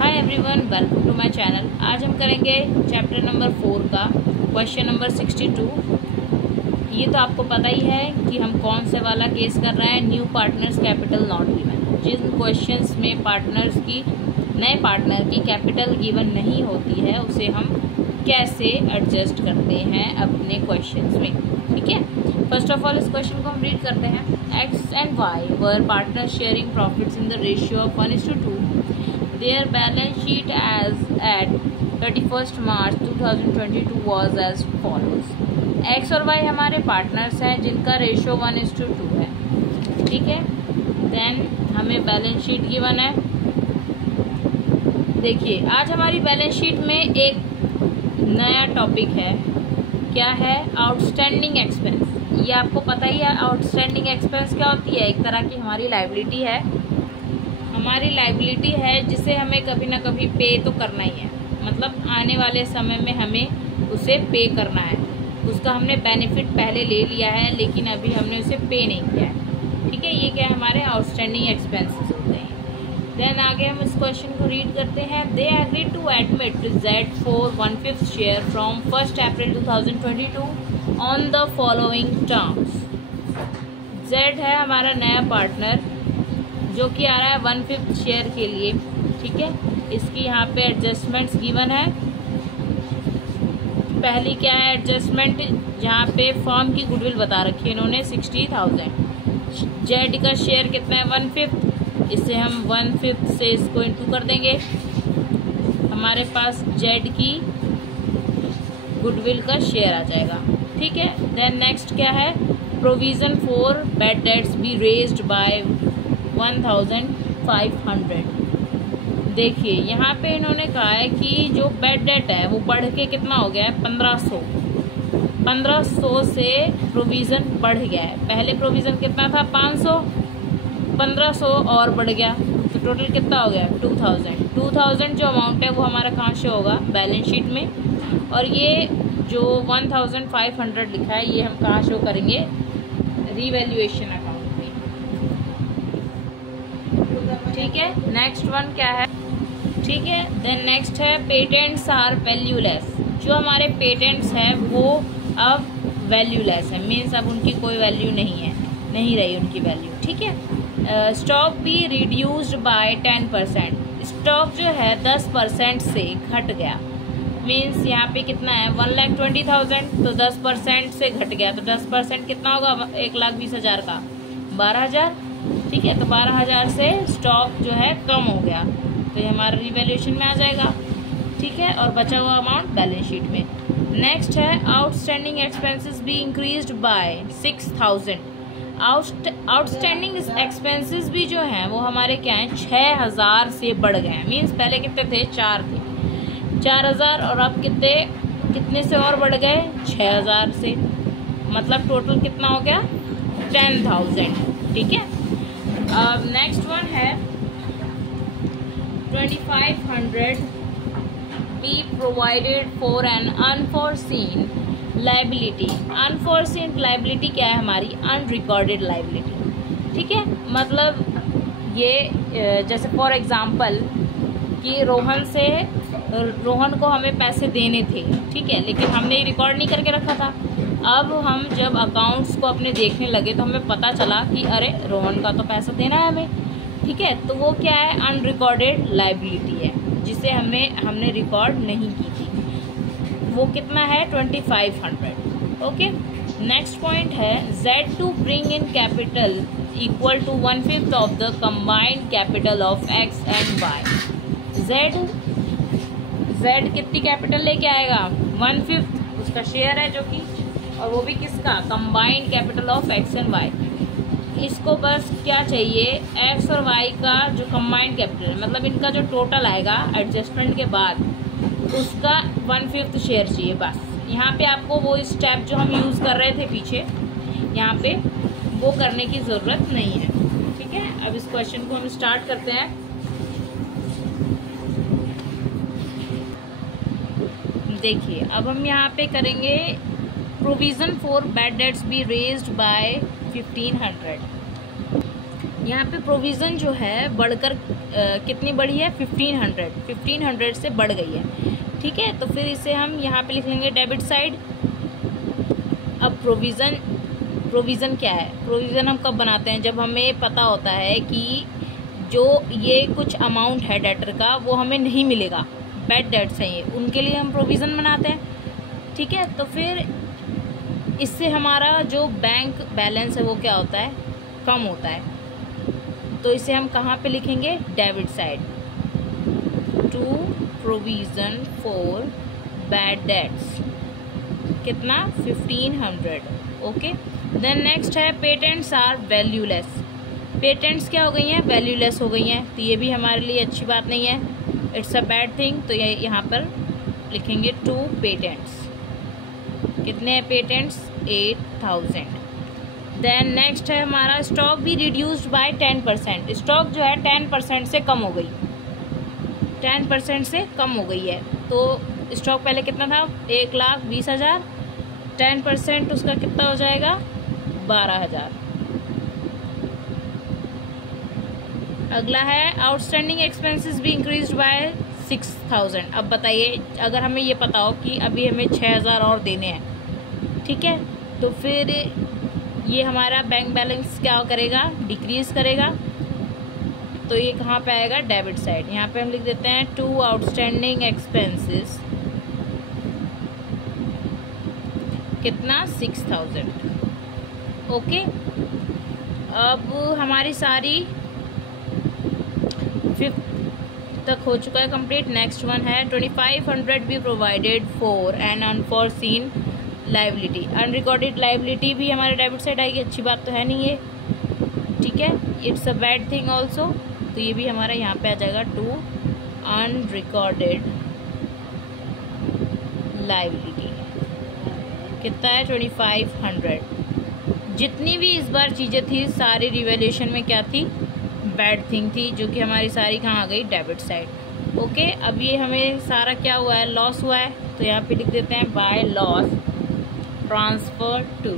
Hi everyone, welcome to my channel. आज हम करेंगे चैप्टर नंबर 4 का क्वेश्चन नंबर 62। ये तो आपको पता ही है कि हम कौन से वाला केस कर रहे हैं, new partners capital not given. जिन क्वेश्चंस में नए पार्टनर की कैपिटल गिवन नहीं होती है उसे हम कैसे एडजस्ट करते हैं अपने क्वेश्चंस में। ठीक है, फर्स्ट ऑफ ऑल इस क्वेश्चन को हम रीड करते हैं। X and why were partners sharing profits in the ratio of 1:2। Their balance sheet as at 31st March 2022 was as follows। X और Y हमारे पार्टनर्स हैं जिनका रेशियो 1:2 है। ठीक है, देन हमें बैलेंस शीट गिवन है। देखिए, आज हमारी बैलेंस शीट में एक नया टॉपिक है। क्या है? Outstanding expense. ये आपको पता ही है आउटस्टैंडिंग एक्सपेंस क्या होती है। एक तरह की हमारी लायबिलिटी है, जिसे हमें कभी ना कभी पे तो करना ही है। मतलब आने वाले समय में हमें उसे पे करना है। उसका हमने बेनिफिट पहले ले लिया है लेकिन अभी हमने उसे पे नहीं किया है। ठीक है, ये क्या हमारे आउटस्टैंडिंग एक्सपेंसेस होते हैं। देन आगे हम इस क्वेश्चन को रीड करते हैं। They agree to admit Z for 1/5 share from 1 April 2022 on the following terms. Z है हमारा नया पार्टनर जो कि आ रहा है 1/5 शेयर के लिए। ठीक है, इसकी यहाँ पे एडजस्टमेंट्स गिवन है। पहली क्या है एडजस्टमेंट, जहाँ पे फर्म की गुडविल बता रखी है इन्होंने 60,000। जेड का शेयर कितना है 1/5, इससे हम 1/5 से इसको इंटू कर देंगे। हमारे पास जेड की गुडविल का शेयर आ जाएगा। ठीक है, देन नेक्स्ट क्या है, provision for bad dates be raised bye 1,500। देखिए यहाँ पे इन्होंने कहा है कि जो बैड डेट है वो बढ़ के कितना हो गया है 1500 से प्रोविज़न बढ़ गया है। पहले प्रोविज़न कितना था 500, 1500 और बढ़ गया तो टोटल कितना हो गया 2000 जो अमाउंट है वो हमारा कहाँ से होगा बैलेंस शीट में। और ये जो 1,500 लिखा है ये हम कहाँ शो करेंगे रीवैल्यूएशन अकाउंट। ठीक है, नेक्स्ट वन क्या है। ठीक है, देन नेक्स्ट है पेटेंट्स आर वैल्यूलेस। जो हमारे पेटेंट्स हैं वो अब वैल्यूलेस है, मीन्स अब उनकी कोई वैल्यू नहीं रही उनकी वैल्यू। ठीक है, स्टॉक भी रिड्यूस्ड बाय 10%। स्टॉक जो है 10% से घट गया, मीन्स यहाँ पे कितना है 1,20,000 तो 10% से घट गया तो 10% कितना होगा 1,20,000 का 12,000। ठीक है, तो 12,000 से स्टॉक जो है कम हो गया तो ये हमारा रिवैल्यूएशन में आ जाएगा। ठीक है, और बचा हुआ अमाउंट बैलेंस शीट में। नेक्स्ट है आउटस्टैंडिंग एक्सपेंसेस भी इंक्रीज्ड बाय 6,000। आउटस्टैंडिंग एक्सपेंसेस भी जो हैं वो हमारे क्या हैं 6,000 से बढ़ गए हैं। मीन्स पहले कितने थे 4 थे 4,000 और अब कितने से और बढ़ गए 6,000 से। मतलब टोटल कितना हो गया 10,000। ठीक है, अब नेक्स्ट वन है 2,500 be provided for an unforeseen liability. Unforeseen liability क्या है हमारी अनरिकॉर्डेड लाइबिलिटी। ठीक है, मतलब ये जैसे फॉर एग्जांपल कि रोहन को हमें पैसे देने थे। ठीक है, लेकिन हमने रिकॉर्ड नहीं करके रखा था। अब हम जब अकाउंट्स को अपने देखने लगे तो हमें पता चला कि अरे रोहन का तो पैसा देना है हमें। ठीक है, तो वो क्या है अनरिकॉर्डेड लाइबिलिटी है जिसे हमने रिकॉर्ड नहीं की थी। वो कितना है 2,500। ओके, नेक्स्ट पॉइंट है Z to bring in capital equal to 1/5 of the combined capital of X and Y. Z कितनी कैपिटल लेके आएगा 1/5 उसका शेयर है जो कि, और वो भी किसका combined capital of X and Y. इसको बस क्या चाहिए एक्स और वाई का जो कंबाइंड कैपिटल मतलब इनका जो टोटल आएगा एडजस्टमेंट के बाद उसका 1/5 शेयर चाहिए बस। यहाँ पे आपको वो स्टेप जो हम यूज़ कर रहे थे पीछे यहाँ पे वो करने की ज़रूरत नहीं है। ठीक है, अब इस क्वेश्चन को हम स्टार्ट करते हैं। देखिए, अब हम यहाँ पे करेंगे provision for bad dates be raised bye 1,500। यहाँ पे प्रोविज़न जो है बढ़कर कितनी बढ़ी है, 1500 से बढ़ गई है। ठीक है, तो फिर इसे हम यहाँ पे लिख लेंगे डेबिट साइड। अब प्रोविज़न क्या है? प्रोविज़न हम कब बनाते हैं? जब हमें पता होता है कि जो ये कुछ अमाउंट है डेटर का वो हमें नहीं मिलेगा, बैड डेट्स हैं ये, उनके लिए हम प्रोविज़न बनाते हैं। ठीक है, तो फिर इससे हमारा जो बैंक बैलेंस है वो क्या होता है, कम होता है। तो इसे हम कहाँ पे लिखेंगे? Debit side, to provision for bad debts, कितना, 1500। ओके, देन नेक्स्ट है पेटेंट्स आर वैल्यूलेस। पेटेंट्स क्या हो गई हैं? वैल्यूलेस हो गई हैं। तो ये भी हमारे लिए अच्छी बात नहीं है, इट्स अ बैड थिंग। तो ये यहाँ पर लिखेंगे 2 पेटेंट्स। कितने हैं पेटेंट्स? 8000। देन नेक्स्ट है हमारा स्टॉक भी रिड्यूस्ड बाय 10%। स्टॉक जो है 10% से कम हो गई, 10% से कम हो गई है। तो स्टॉक पहले कितना था? 1,20,000, 10% उसका कितना हो जाएगा? 12,000। अगला है आउटस्टैंडिंग एक्सपेंसेस भी इंक्रीज्ड बाय 6,000। अब बताइए, अगर हमें ये पता हो कि अभी हमें 6,000 और देने हैं, ठीक है, तो फिर ये हमारा बैंक बैलेंस क्या करेगा? डिक्रीज करेगा। तो ये कहाँ पे आएगा? Debit side. यहाँ पे हम लिख देते हैं 2 आउटस्टैंडिंग एक्सपेंसेस, कितना? 6,000। ओके, अब हमारी सारी 5th तक हो चुका है कंप्लीट। नेक्स्ट वन है 2500 be provided for an unforeseen liability. Unrecorded liability भी हमारे डेबिट साइड आएगी, अच्छी बात तो है नहीं ये, ठीक है, it's a bad thing also. तो ये भी हमारा यहाँ पे आ जाएगा 2 अनरिकॉर्डेड लाइबिलिटी, कितना है? 2500। जितनी भी इस बार चीज़ें थी सारी रिवैल्यूएशन में क्या थी? बैड थिंग थी, जो कि हमारी सारी कहाँ आ गई? Debit side. ओके, अब ये हमें सारा क्या हुआ है? लॉस हुआ है। तो यहाँ पे लिख देते हैं बाय लॉस ट्रांसफर टू,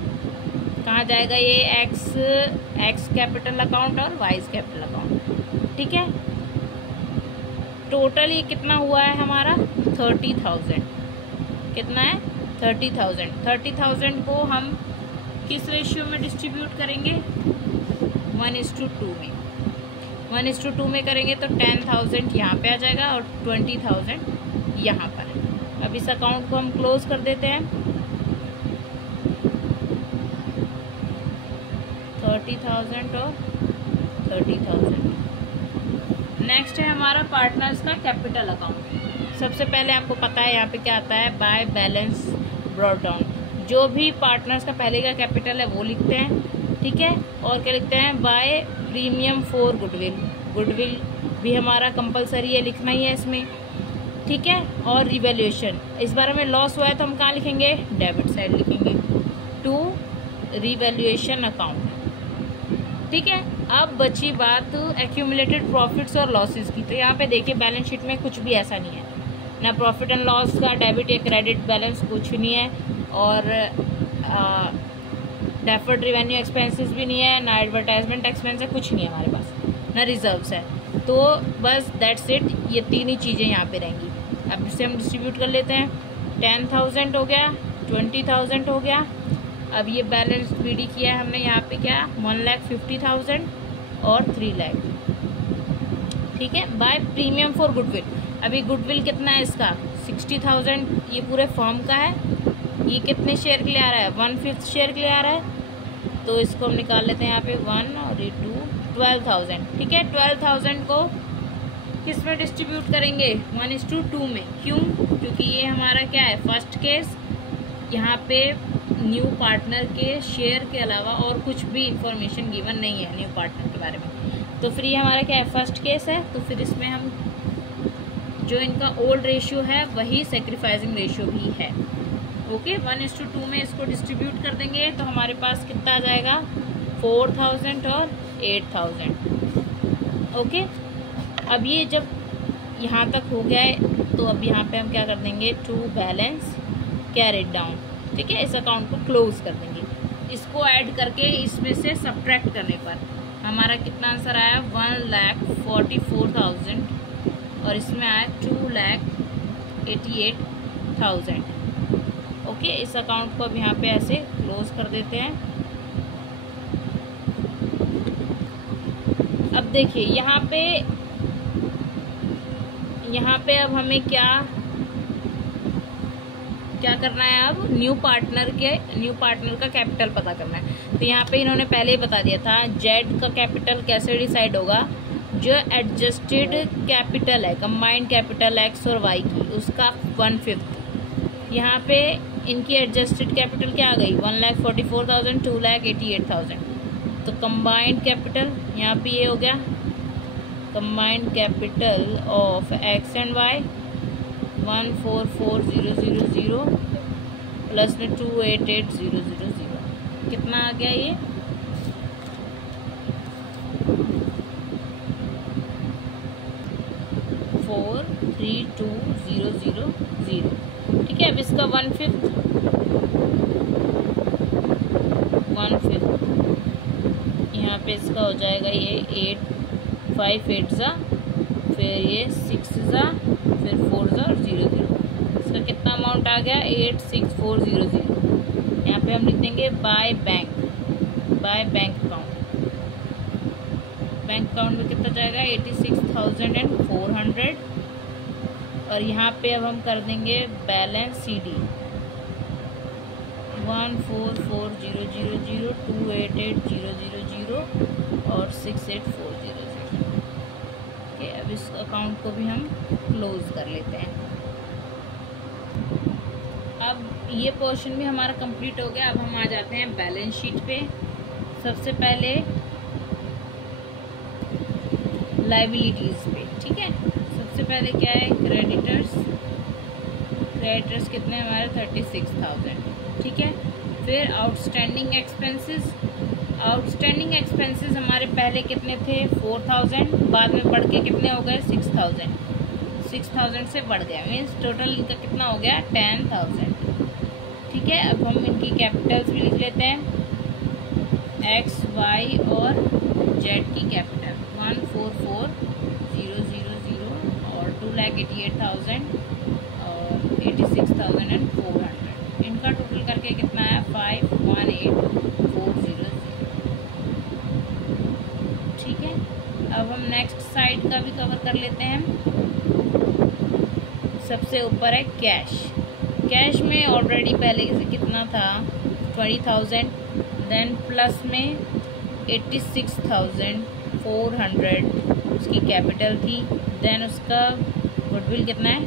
कहाँ जाएगा ये? एक्स कैपिटल अकाउंट और वाइज कैपिटल अकाउंट। ठीक है, टोटल ये कितना हुआ है हमारा? 30,000। कितना है? 30,000। 30,000 को हम किस रेशियो में डिस्ट्रीब्यूट करेंगे? 1:2 में। 1:2 में करेंगे तो 10,000 यहाँ पे आ जाएगा और 20,000 यहाँ पर। अब इस अकाउंट को हम क्लोज कर देते हैं। 30,000 और 30,000। नेक्स्ट है हमारा पार्टनर्स का कैपिटल अकाउंट। सबसे पहले आपको पता है यहाँ पे क्या आता है? By balance brought down. जो भी पार्टनर्स का पहले का कैपिटल है वो लिखते हैं, ठीक है, और क्या लिखते हैं? By premium for goodwill. Goodwill भी हमारा कंपलसरी है, लिखना ही है इसमें, ठीक है। और रिवैल्यूएशन, इस बार हमें लॉस हुआ है तो हम कहाँ लिखेंगे? डेबिट साइड लिखेंगे, टू रिवैल्यूएशन अकाउंट, ठीक है। अब बची बात एक्यूमुलेटेड प्रॉफिट्स और लॉसेस की। तो यहाँ पे देखिए बैलेंस शीट में कुछ भी ऐसा नहीं है, ना प्रॉफिट एंड लॉस का डेबिट या क्रेडिट बैलेंस, कुछ नहीं है, और डेफर्ड रेवेन्यू एक्सपेंसेस भी नहीं है, ना एडवर्टाइजमेंट एक्सपेंस है, कुछ नहीं है हमारे पास, ना रिजर्व्स है। तो बस दैट्स इट, ये तीन ही चीज़ें यहाँ पे रहेंगी। अब इसे हम डिस्ट्रीब्यूट कर लेते हैं। 10,000 हो गया, 20,000 हो गया। अब ये बैलेंस बीडी किया है हमने यहाँ पे क्या? 1,50,000 और 3 लाख, ठीक है। By premium for goodwill. अभी गुडविल कितना है इसका? 60,000। ये पूरे फॉर्म का है। ये कितने शेयर के लिए आ रहा है? 1/5 शेयर के लिए आ रहा है। तो इसको हम निकाल लेते हैं यहाँ पे 1 और ये 2, 12,000, ठीक है। 12,000 को किस में डिस्ट्रीब्यूट करेंगे? 1:2 में। क्यों? क्योंकि ये हमारा क्या है? First case. यहाँ पे न्यू पार्टनर के शेयर के अलावा और कुछ भी इंफॉर्मेशन गिवन नहीं है न्यू पार्टनर के बारे में। तो फिर ये हमारा क्या है? फर्स्ट केस है। तो फिर इसमें हम जो इनका ओल्ड रेशियो है वही सेक्रीफाइसिंग रेशियो भी है। ओके, 1:2 में इसको डिस्ट्रीब्यूट कर देंगे तो हमारे पास कितना आ जाएगा? 4,000 और 8,000। ओके, अब ये जब यहाँ तक हो गया है तो अब यहाँ पे हम क्या कर देंगे? टू बैलेंस कैरिड डाउन, ठीक है। इस अकाउंट को क्लोज कर देंगे। इसको ऐड करके इसमें से सब्ट्रैक्ट करने पर हमारा कितना आंसर आया 1,44,000 और इसमें आया 2,88,000। ओके, इस अकाउंट को अब यहाँ पे ऐसे क्लोज कर देते हैं। अब देखिए यहाँ पे अब हमें क्या करना है, अब न्यू पार्टनर का कैपिटल पता करना है। तो यहाँ पे इन्होंने पहले ही बता दिया था जेड का कैपिटल कैसे डिसाइड होगा, जो एडजस्टेड कैपिटल है कंबाइंड कैपिटल एक्स और वाई की, उसका 1/5। यहाँ पे इनकी एडजस्टेड कैपिटल क्या आ गई 1,44,000 2,88,000। तो कंबाइंड कैपिटल यहाँ पे ये हो गया combined capital of X and Y 144,000 plus में 288,000। कितना आ गया ये 432,000। ठीक है, अब इसका 1/5 यहाँ पे इसका हो जाएगा ये 8 5 8 ज़ा, फिर ये 6 ज़ा, फिर 4 ज़ा और 0 0। इसका कितना अमाउंट आ गया 86400। यहाँ पे हम लिख देंगे by bank account. Bank account में कितना जाएगा 86,400। और यहाँ पे अब हम कर देंगे बैलेंस CD 144,000 288,000 और 68,400। ओके, अब इस अकाउंट को भी हम क्लोज कर लेते हैं। अब ये पोर्शन भी हमारा कंप्लीट हो गया। अब हम आ जाते हैं बैलेंस शीट पे। सबसे पहले लायबिलिटीज़ पे। ठीक है, सबसे पहले क्या है क्रेडिटर्स कितने हमारे 36,000। ठीक है, फिर आउटस्टैंडिंग एक्सपेंसेस हमारे पहले कितने थे 4,000, बाद में बढ़ के कितने हो गए 6,000 से बढ़ गया, मीन्स टोटल इनका कितना हो गया 10,000। ठीक है, अब हम इनकी कैपिटल्स भी लिख लेते हैं एक्स वाई और जेड की कैपिटल 144,000 और 2,88,000 और 86,400। इनका टोटल करके कितना है 5,18,400। ठीक है, अब हम नेक्स्ट साइड का भी कवर कर लेते हैं। सबसे ऊपर है कैश में ऑलरेडी पहले से कितना था 20,000, देन प्लस में 86,400 उसकी कैपिटल थी, देन उसका गुडविल कितना है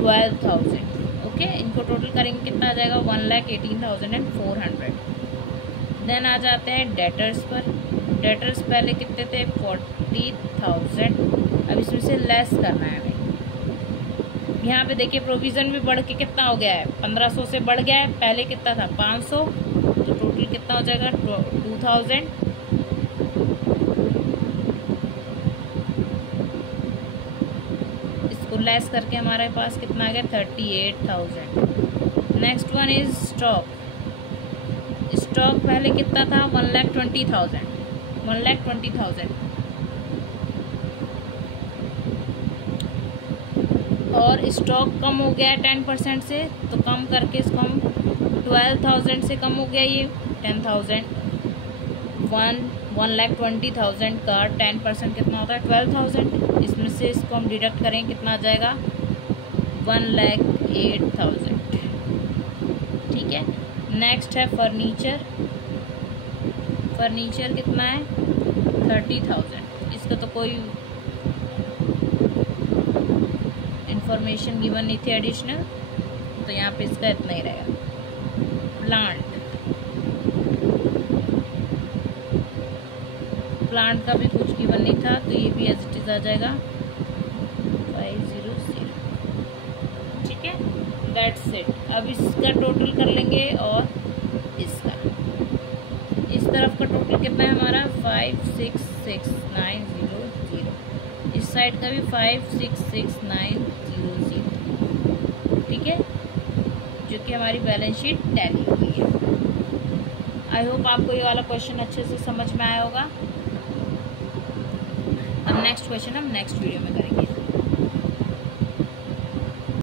12,000। ओके, इनको टोटल करेंगे कितना आ जाएगा 1,18,400। देन आ जाते हैं डेटर्स पर। डेटर्स पहले कितने थे 40,000। अब इसमें से लेस करना है हमें। यहाँ पे देखिए प्रोविज़न भी बढ़ के कितना हो गया है 1,500 से बढ़ गया है, पहले कितना था 500, तो टोटल कितना हो जाएगा 2,000। इसको लेस करके हमारे पास कितना आ गया 38,000। नेक्स्ट वन इज स्टॉक पहले कितना था 1,20,000 और स्टॉक कम हो गया है 10% से, तो कम करके इसको हम 12,000 से कम हो गया ये 10,000। 1,20,000 का 10% कितना होता है 12,000। इसमें से इसको हम डिडक्ट करें कितना आ जाएगा 1,08,000। ठीक है, नेक्स्ट है फर्नीचर कितना है 30,000। इसका तो कोई इंफॉर्मेशन गिवन नहीं थी एडिशनल, तो यहाँ पे इसका इतना ही रहेगा। प्लांट का भी कुछ गिवन नहीं था, तो ये भी एज इट इज आ जाएगा 500। ठीक है, दैट्स इट। अब इसका टोटल कर लेंगे और इसका इस तरफ का टोटल कितना है हमारा 566,900। इस साइड का भी 566,900। ठीक है, जो कि हमारी बैलेंस शीट टैली हुई है। आई होप आपको ये वाला क्वेश्चन अच्छे से समझ में आया होगा। अब नेक्स्ट क्वेश्चन हम नेक्स्ट वीडियो में करेंगे।